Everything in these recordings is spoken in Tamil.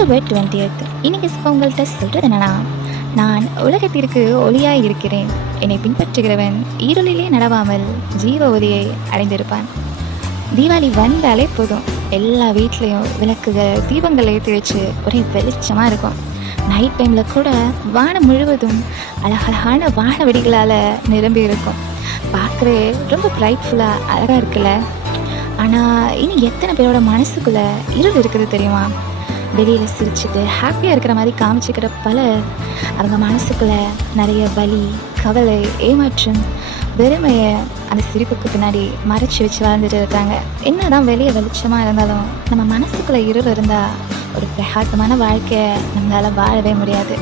October 20th. இன்னைக்கு உங்கள்கிட்ட சொல்கிறது என்னன்னா, நான் உலகத்திற்கு ஒளியாய் இருக்கிறேன். என்னை பின்பற்றுகிறவன் இருளிலே நடவாமல் ஜீவ ஒளியை அடைந்திருப்பான். தீபாவளி வந்தாலே போதும், எல்லா வீட்லேயும் விளக்குகள் தீபங்கள் ஏற்றி வச்சு ஒரே வெளிச்சமாக இருக்கும். நைட் டைமில் கூட வானம் முழுவதும் அழகழகான வான வெடிகளால் நிரம்பி இருக்கும். பார்க்கவே ரொம்ப பிரைட்ஃபுல்லாக அழகாக இருக்குல்ல. ஆனால் இனி எத்தனை பேரோட மனசுக்குள்ளே இருள் இருக்குது தெரியுமா? வெளியில் சிரிச்சுட்டு ஹாப்பியாக இருக்கிற மாதிரி காமிச்சிக்கிற பலர் அவங்க மனசுக்குள்ளே நிறைய வலி, கவலை, ஏமாற்றம், வெறுமையை அந்த சிரிப்புக்கு பின்னாடி மறைச்சி வச்சு வாழ்ந்துட்டு இருக்காங்க. என்ன தான் வெளியே வெளிச்சமாக இருந்தாலும் நம்ம மனசுக்குள்ளே இருள் இருந்தால் ஒரு பிரகாசமான வாழ்க்கையை நம்மளால் வாழவே முடியாது.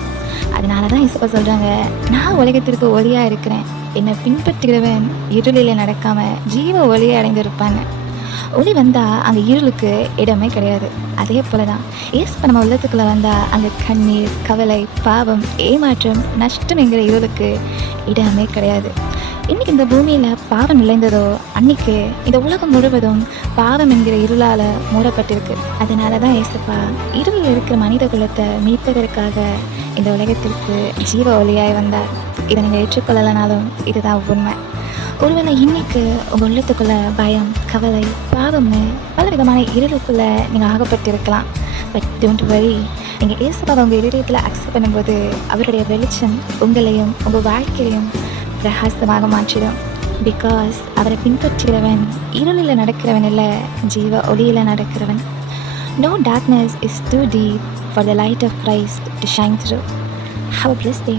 அதனால தான் இசப்பா சொல்கிறாங்க, நான் உலகத்திற்கு ஒளியாக இருக்கிறேன், என்னை பின்பற்றுகிறவன் இருளில் நடக்காமல் ஜீவ ஒளியை அடைந்திருப்பாங்க. ஒளி வந்தால் அங்கே இருளுக்கு இடமே கிடையாது. அதே போல தான் ஏசப்பா நம்ம உள்ளத்துக்குள்ளே வந்தால் அங்கே கண்ணீர், கவலை, பாவம், ஏமாற்றம், நஷ்டம் என்கிற இருளுக்கு இடமே கிடையாது. இன்றைக்கி இந்த பூமியில் பாவம் நிலைந்ததோ அன்றைக்கி இந்த உலகம் முழுவதும் பாவம் என்கிற இருளால் மூடப்பட்டிருக்கு. அதனால தான் ஏசப்பா இருளில் இருக்கிற மனித குலத்தை மீட்பதற்காக இந்த உலகத்திற்கு ஜீவ ஒளியாய் வந்தார். இதை நீங்கள் ஏற்றுக்கொள்ளலைனாலும் இதுதான் உண்மை. ஒருவேளை இன்றைக்கு உங்கள் உள்ளத்துக்குள்ளே பயம், கவலை, பாவம்னு பல விதமான இருளுக்குள்ளே நீங்கள் ஆகப்பட்டிருக்கலாம். பட் டோன்ட் வரி, நீங்கள் ஏசப்பாவை உங்கள் இருதயத்தில் அக்செப்ட் பண்ணும்போது அவருடைய வெளிச்சம் உங்களையும் உங்கள் வாழ்க்கையையும் பிரகாசமாக மாற்றிடும். பிகாஸ் அவரை பின்பற்றுகிறவன் இருளில் நடக்கிறவன் இல்லை, ஜீவ ஒளியில் நடக்கிறவன். No darkness is too deep for the light of Christ to shine through. Have a blessed day.